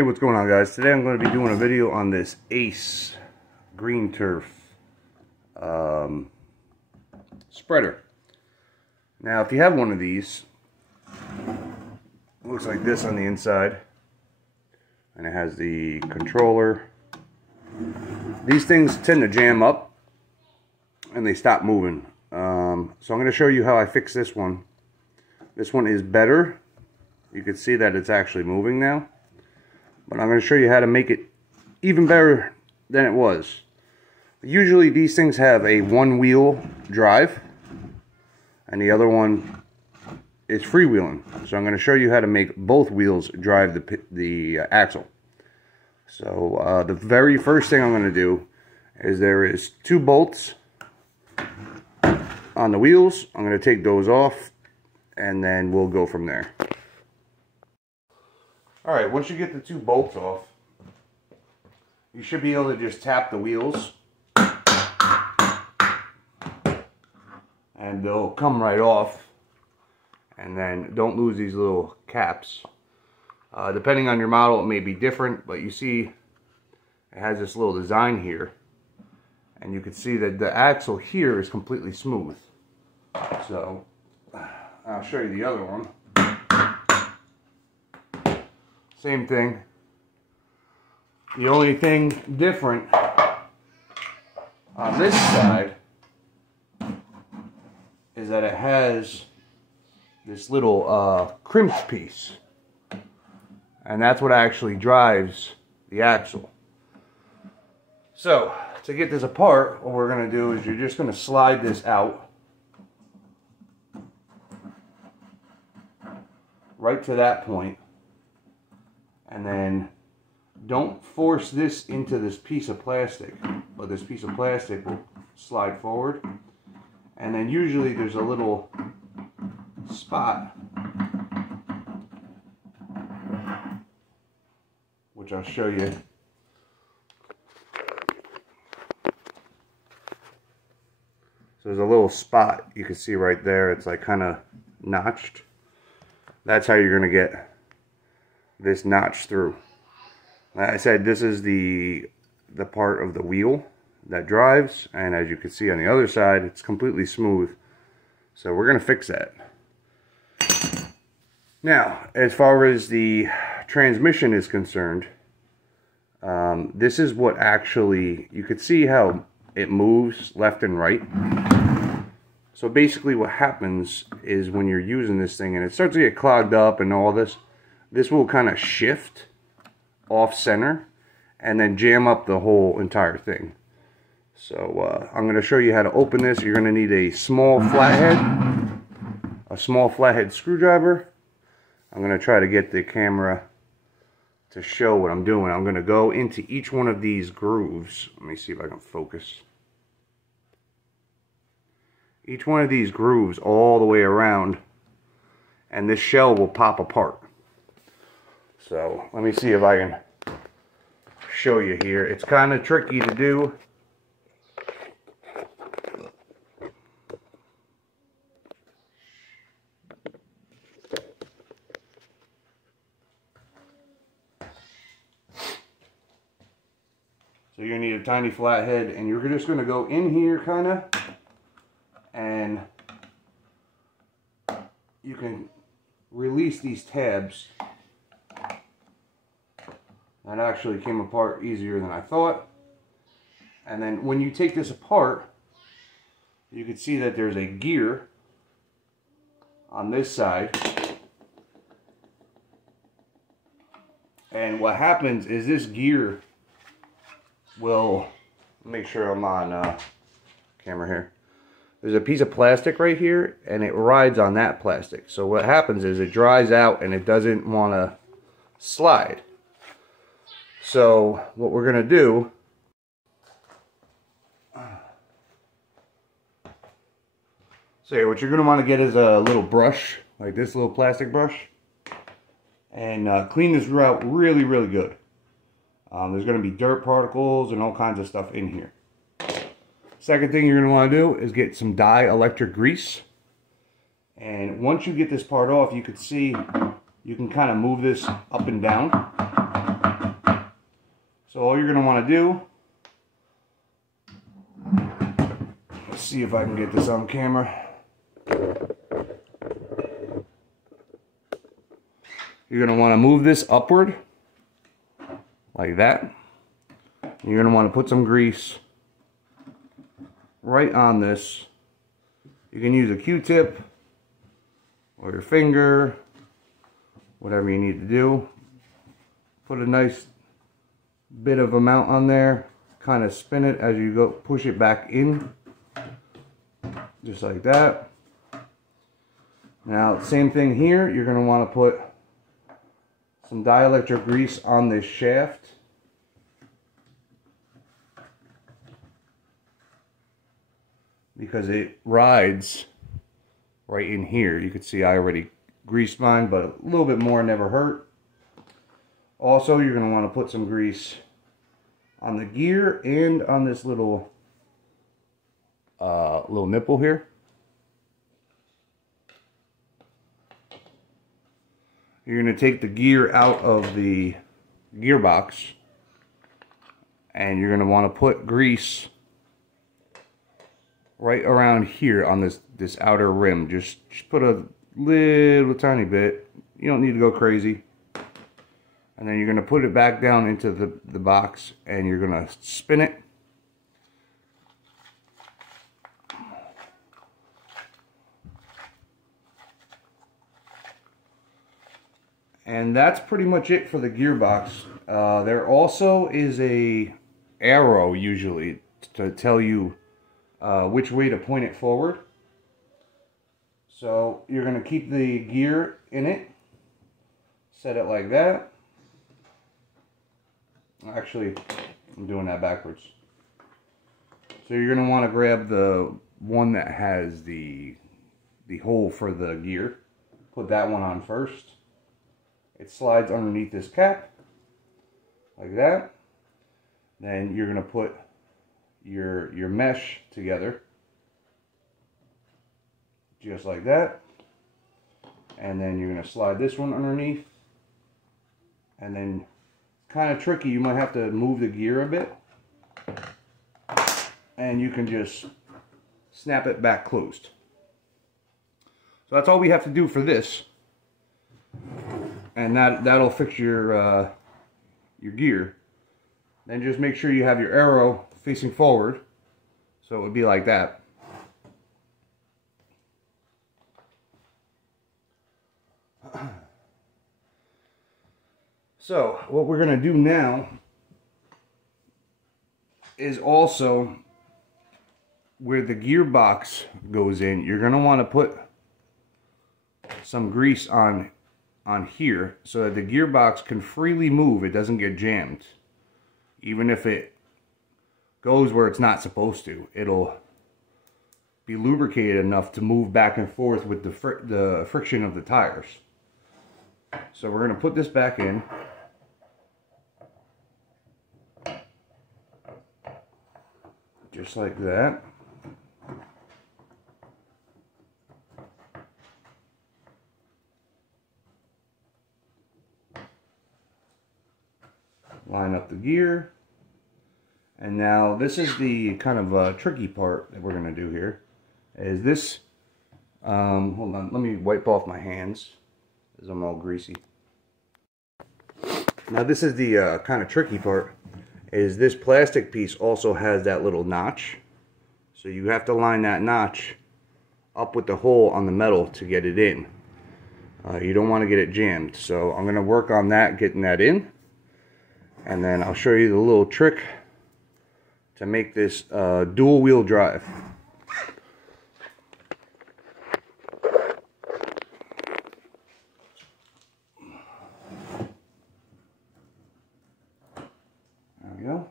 Hey, what's going on, guys? Today I'm going to be doing a video on this Ace Green Turf spreader. Now, if you have one of these, it looks like this on the inside, and it has the controller. These things tend to jam up and they stop moving. So I'm going to show you how I fix this one. This one is better. You can see that it's actually moving now. But I'm going to show you how to make it even better than it was. Usually these things have a one-wheel drive, and the other one is freewheeling. So I'm going to show you how to make both wheels drive the axle. So the very first thing I'm going to do is there is 2 bolts on the wheels. I'm going to take those off, and then we'll go from there. Alright, once you get the 2 bolts off, you should be able to just tap the wheels and they'll come right off. And then don't lose these little caps. Depending on your model, it may be different, but you see it has this little design here, and you can see that the axle here is completely smooth. So I'll show you the other one. Same thing. The only thing different on this side is that it has this little crimped piece, and that's what actually drives the axle. So to get this apart, what we're going to do is you're just going to slide this out right to that point. And then don't force this into this piece of plastic, but this piece of plastic will slide forward. And then usually there's a little spot, which I'll show you. So there's a little spot you can see right there. It's like kind of notched. That's how you're going to get this notch through. Like I said, this is the part of the wheel that drives, and as you can see on the other side, it's completely smooth. So we're going to fix that. Now, as far as the transmission is concerned, this is what actually, you can see how it moves left and right. So basically what happens is when you're using this thing and it starts to get clogged up and all this, this will kind of shift off center and then jam up the whole entire thing. So I'm going to show you how to open this. You're going to need a small flathead screwdriver. I'm going to try to get the camera to show what I'm doing. I'm going to go into each one of these grooves. Let me see if I can focus. Each one of these grooves all the way around, and this shell will pop apart. So let me see if I can show you here. It's kind of tricky to do. So you're going to need a tiny flathead, and you're just going to go in here kind of, and you can release these tabs. That actually came apart easier than I thought. And then when you take this apart, you can see that there's a gear on this side. And what happens is this gear will, make sure I'm on camera here. There's a piece of plastic right here, and it rides on that plastic. So what happens is it dries out and it doesn't want to slide. So what we're going to do, what you're going to want to get is a little brush, like this little plastic brush, and clean this out really, really good. There's going to be dirt particles and all kinds of stuff in here. Second thing you're going to want to do is get some dielectric grease. And once you get this part off, you can see you can kind of move this up and down. So all you're going to want to do, let's see if I can get this on camera. You're going to want to move this upward like that. You're going to want to put some grease right on this. You can use a Q-tip or your finger, whatever you need to do. Put a nice bit of amount on there. Kind of spin it as you go, push it back in. Just like that. Now, same thing here. You're going to want to put some dielectric grease on this shaft. Because it rides right in here. You can see I already greased mine, but a little bit more never hurt. Also, you're going to want to put some grease on the gear and on this little nipple here. You're going to take the gear out of the gearbox, and you're going to want to put grease right around here on this outer rim. Just put a little tiny bit. You don't need to go crazy. And then you're going to put it back down into the box, and you're going to spin it. And that's pretty much it for the gearbox. There also is a arrow usually to tell you which way to point it forward. So you're going to keep the gear in it. Set it like that. Actually, I'm doing that backwards. So you're going to want to grab the one that has the hole for the gear. Put that one on first. It slides underneath this cap, like that. Then you're going to put your mesh together, just like that. And then you're going to slide this one underneath. And then, kind of tricky, you might have to move the gear a bit. And you can just snap it back closed. So that's all we have to do for this. And that'll fix your gear. Then just make sure you have your arrow facing forward, so it would be like that. So what we're going to do now is also where the gearbox goes in, you're going to want to put some grease on here so that the gearbox can freely move. It doesn't get jammed. Even if it goes where it's not supposed to, it'll be lubricated enough to move back and forth with the friction of the tires. So we're going to put this back in. Just like that. Line up the gear. And now this is the kind of tricky part that we're going to do here. Is this, hold on, let me wipe off my hands as I'm all greasy. Now this is the kind of tricky part, is this plastic piece also has that little notch. So you have to line that notch up with the hole on the metal to get it in. You don't want to get it jammed. So I'm going to work on that, getting that in. And then I'll show you the little trick to make this dual wheel drive. There we go.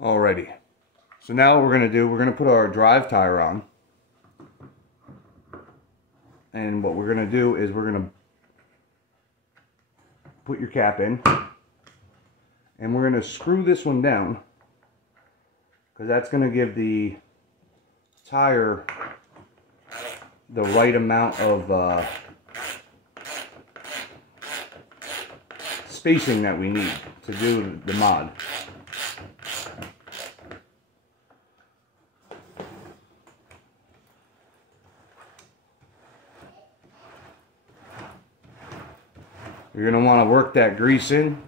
Alrighty. So now what we're going to do, we're going to put our drive tire on. And what we're going to do is we're going to put your cap in. And we're going to screw this one down, because that's going to give the tire the right amount of spacing that we need to do the mod. You're going to want to work that grease in.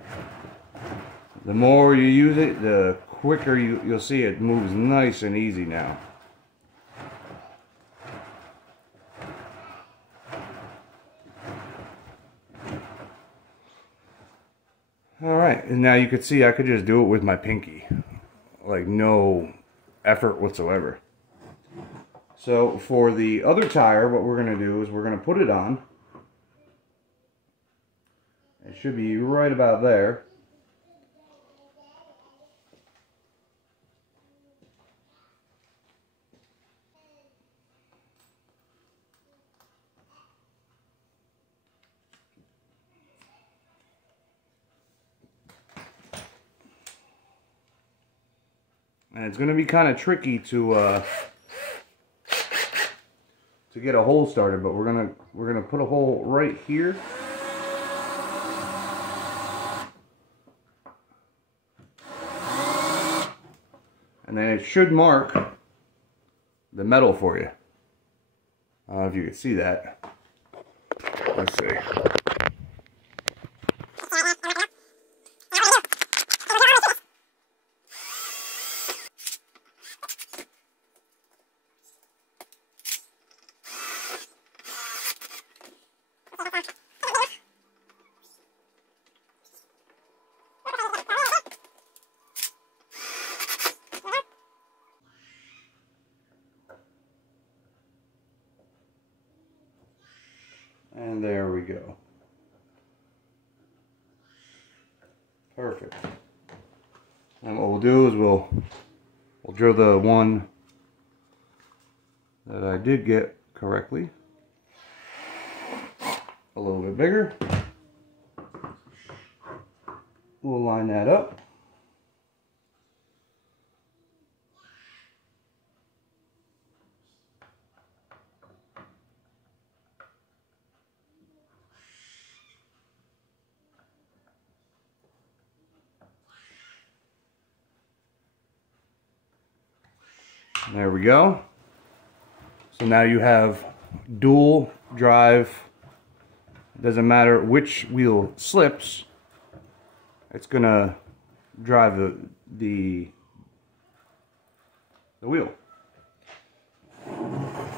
The more you use it, the quicker you'll see it moves nice and easy now. Alright, and now you can see I could just do it with my pinky. Like no effort whatsoever. So for the other tire, what we're going to do is we're going to put it on. It should be right about there. And it's going to be kind of tricky to get a hole started, but we're gonna put a hole right here. And then it should mark the metal for you. I don't know if you can see that. Let's see. And there we go. Perfect. And what we'll do is we'll drill the one that I did get correctly a little bit bigger. We'll line that up. There we go. So now you have dual drive. It doesn't matter which wheel slips, it's gonna drive the wheel.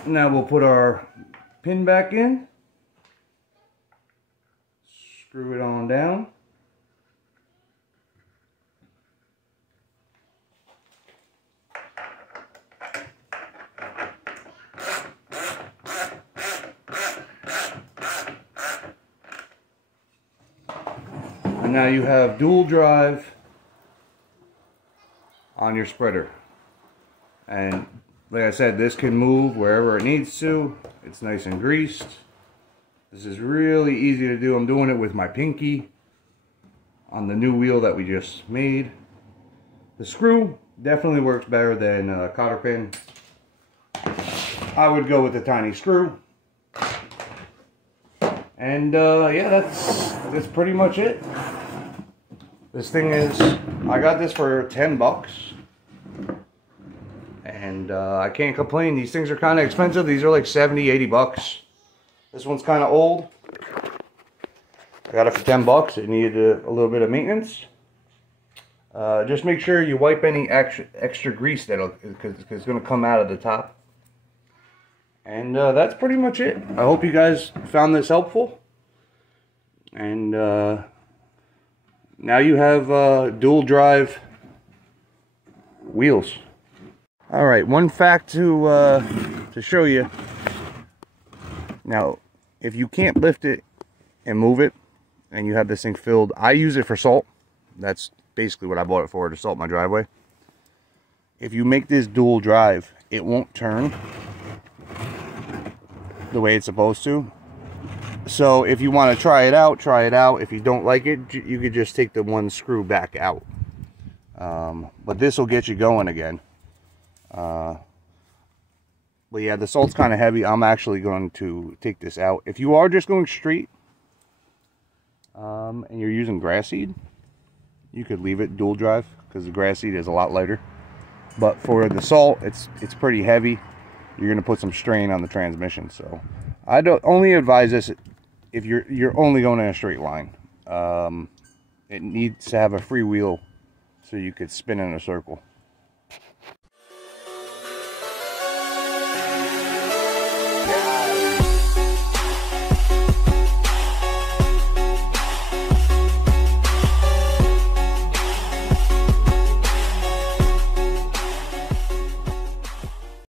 Now we'll put our pin back in, screw it on down. And now you have dual drive on your spreader. And like I said, this can move wherever it needs to. It's nice and greased. This is really easy to do. I'm doing it with my pinky on the new wheel that we just made. The screw definitely works better than a cotter pin. I would go with a tiny screw. And yeah, that's pretty much it. This thing is, I got this for 10 bucks. And I can't complain. These things are kind of expensive. These are like 70, 80 bucks. This one's kind of old. I got it for 10 bucks. It needed a little bit of maintenance. Just make sure you wipe any extra grease because it's going to come out of the top. And that's pretty much it. I hope you guys found this helpful. And now you have dual drive wheels. All right, one fact to show you. Now, if you can't lift it and move it, and you have this thing filled, I use it for salt. That's basically what I bought it for, to salt my driveway. If you make this dual drive, it won't turn the way it's supposed to. So if you want to try it out, try it out. If you don't like it, you could just take the one screw back out. But this will get you going again. But yeah, the salt's kind of heavy. I'm actually going to take this out. If you are just going straight, and you're using grass seed, you could leave it dual drive because the grass seed is a lot lighter. But for the salt, it's pretty heavy. You're going to put some strain on the transmission. So I don't only advise this if you're only going in a straight line. It needs to have a free wheel so you could spin in a circle.